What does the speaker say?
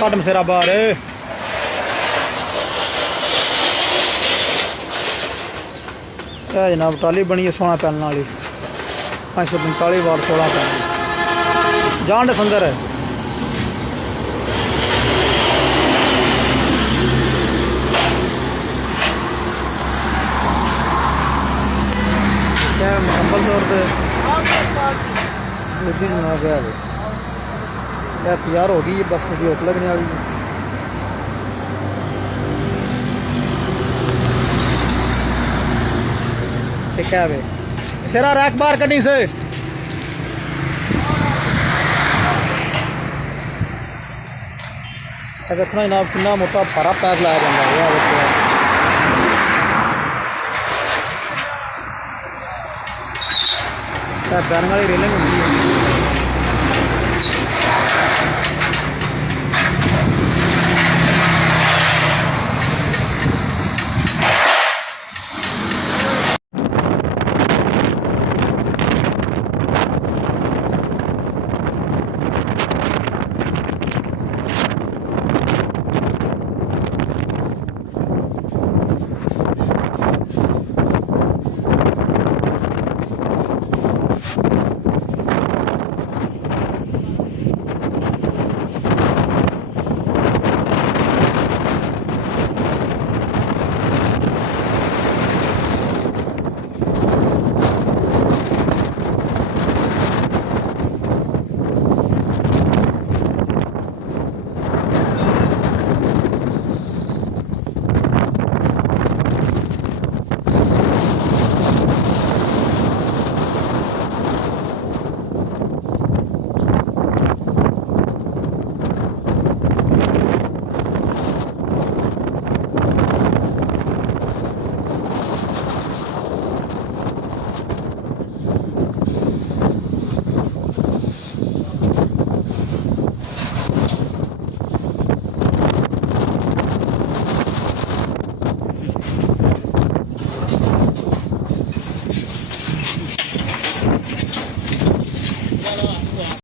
Cut मसेरा बाहर जनाब trolley बनी है 16 पैनल वाली 545 वाट 16 पैनल जान संदर है। क्या मुकम्मल तौर पर जनाब है तैयार हो गई, बस मुझे होट लगने वाली है। क्या वे सेरा रैक बार कहीं से देखना जनाब कितना मोटा भारा पैक लाया जाता है। पैन वाली रेलिंग होंगी है